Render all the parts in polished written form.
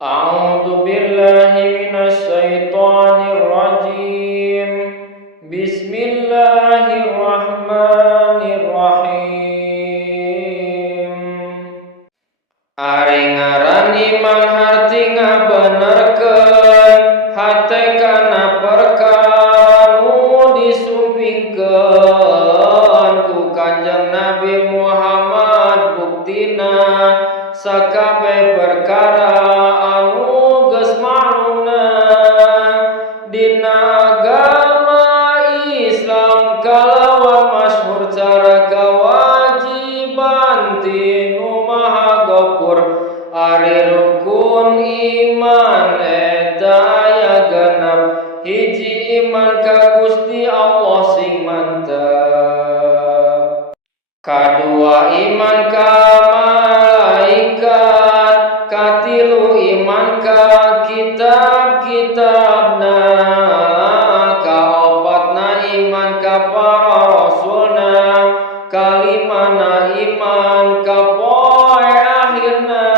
A'udzu billahi minasy syaithanir rajim. Bismillahirrahmanirrahim. Ari ngaran iman harti ngabenerkeun hate kana perkara nu disumpingkeun ku Kanjeng Nabi Muhammad, buktina sakabeh perkara anu geus ma'lumna dina agama Islam kalawan masyhur cara kewajiban ti nu Maha Ghafur. Ari rukun iman eta aya genep, hiji iman ka Gusti Allah sing mantep, kadua iman ka malaikat, katilu iman ka kitab-kitabna, kaopatna iman ka para rasulna, kalimana iman ka poe akhirna,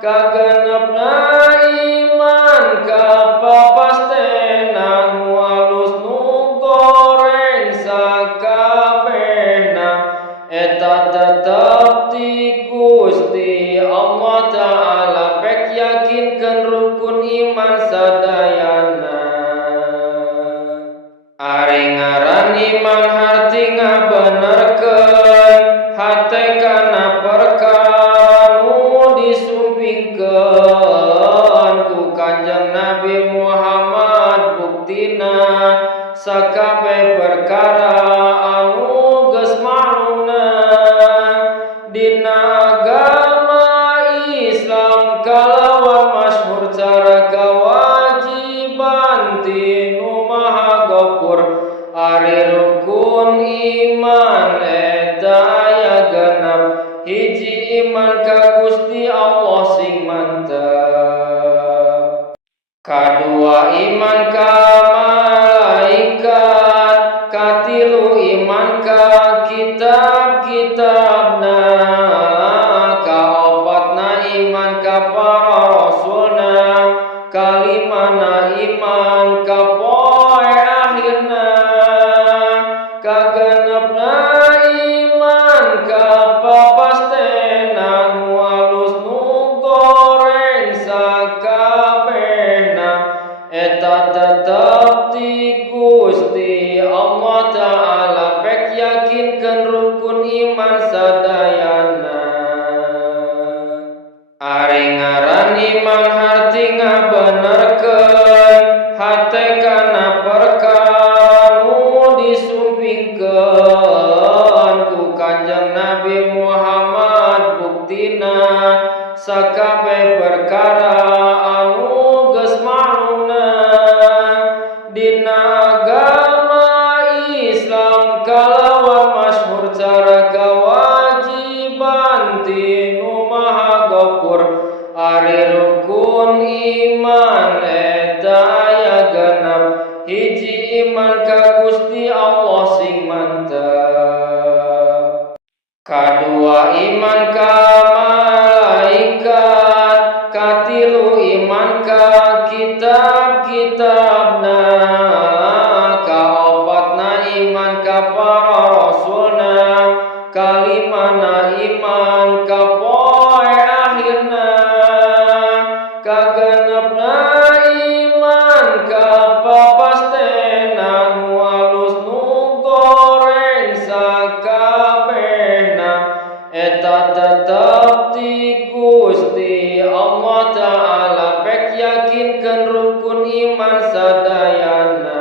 kagenepna iman ka papastena nu alus nu goreng sakabehna, eta tetep ti Gusti Allah Ta'ala. Pek yakinkeun rukun iman sadayana. Ari ngaran iman harti ngabenerkeun hate kana perkara nu disumpingkeun ku Kanjeng Nabi Muhammad, buktina sakabeh perkara anu geus ma'lumna dina agama Islam kalawan masyhur cara kewajiban ti nu Maha Ghafur. Ari rukun iman eta aya genep, hiji iman ka Gusti Allah sing mantep, kadua iman ka malaikat, katilu iman ka kitab-kitabna, kaopatna iman ka para rasulna, kalimana iman ka poe akhirna, kagenepna iman ka papastena nu alus nu goreng sakabehna, eta tetep ti Gusti Allah Ta'ala. Pek yakinkeun rukun iman sadayana. Ari ngaran iman harti ngabenerkeun hate kana perkara nu disumpingkeun ku Kanjeng Nabi Muhammad, buktina sakabeh perkara anu geus ma'lumna dina agama Islam kalawan masyhur cara kewajiban ti nu Maha Ghafur. Ari rukun iman eta aya genep, hiji iman ka Gusti Allah sing mantep, kadua iman ka malaikat, katilu iman ka kitab-kitabna, kaopatna iman ka para rasulna, kalimana iman ka poe akhirna, kagenepna iman ka papastena nu alus nu goreng sakabehna, eta tetep ti Gusti Allah Ta'ala. Pek yakinkeun rukun iman sadayana.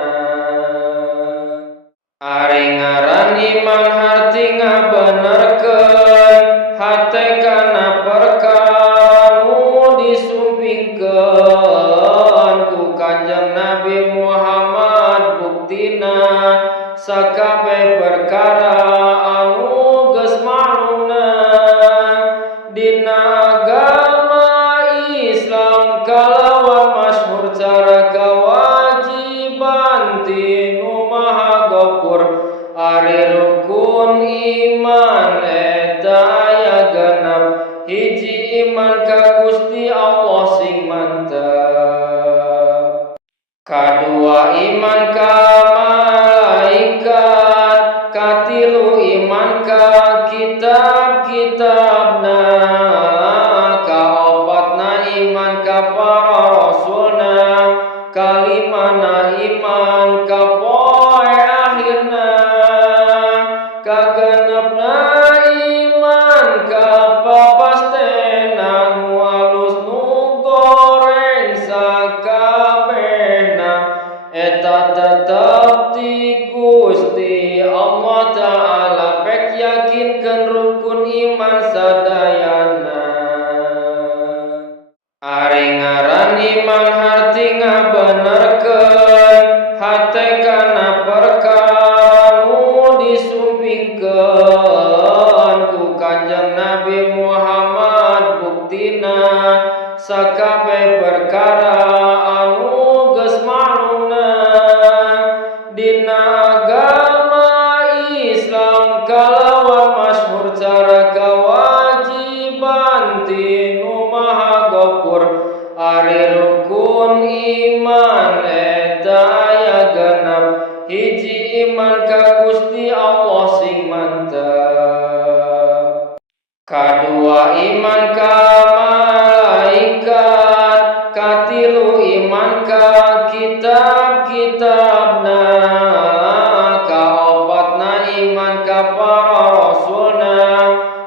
Ari ngaran iman harti ngabenerkeun hate kana perkara nu disumpingkeun ku Kanjeng Nabi Muhammad, buktina sakabeh perkara anu geus ma'lumna dina agama Islam kalawan masyhur Kadua iman ka malaikat, katilu iman ka kitab-kitabna, kaopatna iman ka para rasulna, kalimana iman ka poe akhirna, kagenepna iman ka papastena, nu alus nu goreng sakabehna, eta tetep ti Gusti Allah Ta'ala, pek yakinkeun rukun iman sadayana. Ari ngaran iman harti ngabenerkeun, hate kana perkara nu disumpingkeun ku Kanjeng Nabi Muhammad, buktina sakabeh perkara anu geus malungna dina agama Islam, kalawan masyhur cara kewajiban ti Nu Maha Ghafur. Ari rukun iman eta aya genep, hiji iman ka Gusti Allah sing mantep, kadua iman ka malaikat, katilu iman ka kitab-kitabna, kaopatna iman ka para rasulna,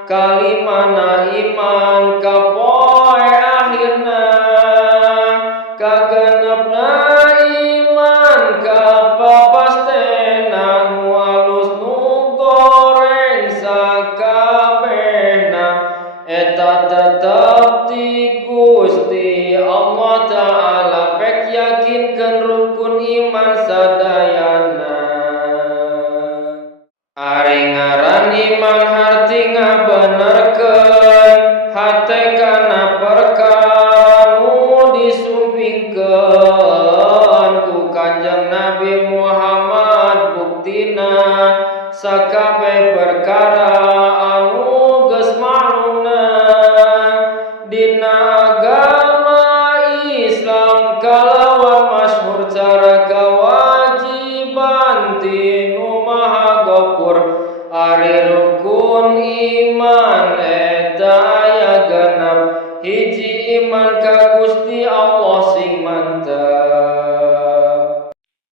kalimana iman ka poe akhirna, kagenepna iman ka papastena, nu alus nu goreng sakabehna, eta tetep ti Gusti Allah Ta'ala, pek yakinkeun rukun iman sadayana. Ari ngaran iman harti ngabenerkeun, hate kana perkara nu disumpingkeun ku Kanjeng Nabi Muhammad, buktina sakabeh perkara anu geus malungna dina agama Islam, kalawan masyhur cara kewajiban ti Nu Maha Ghafur. Ari rukun iman eta aya genep, hiji iman ka Gusti Allah sing mantep,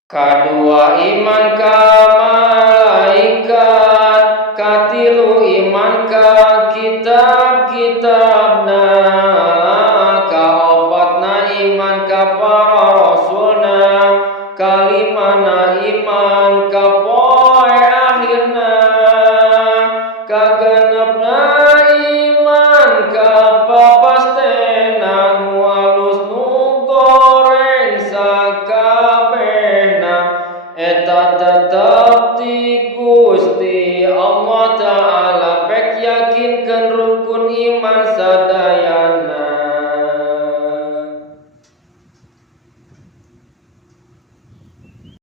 kadua iman ka malaikat, katilu iman ka kitab-kitabna, kaopatna iman ka para rasulna, kalimana iman ka poe akhirna, kagenepna iman ka papastena, nu alus nu goreng sakabehna, eta tetep ti Gusti Allah Ta'ala, pek yakinkeun rukun iman sadayana.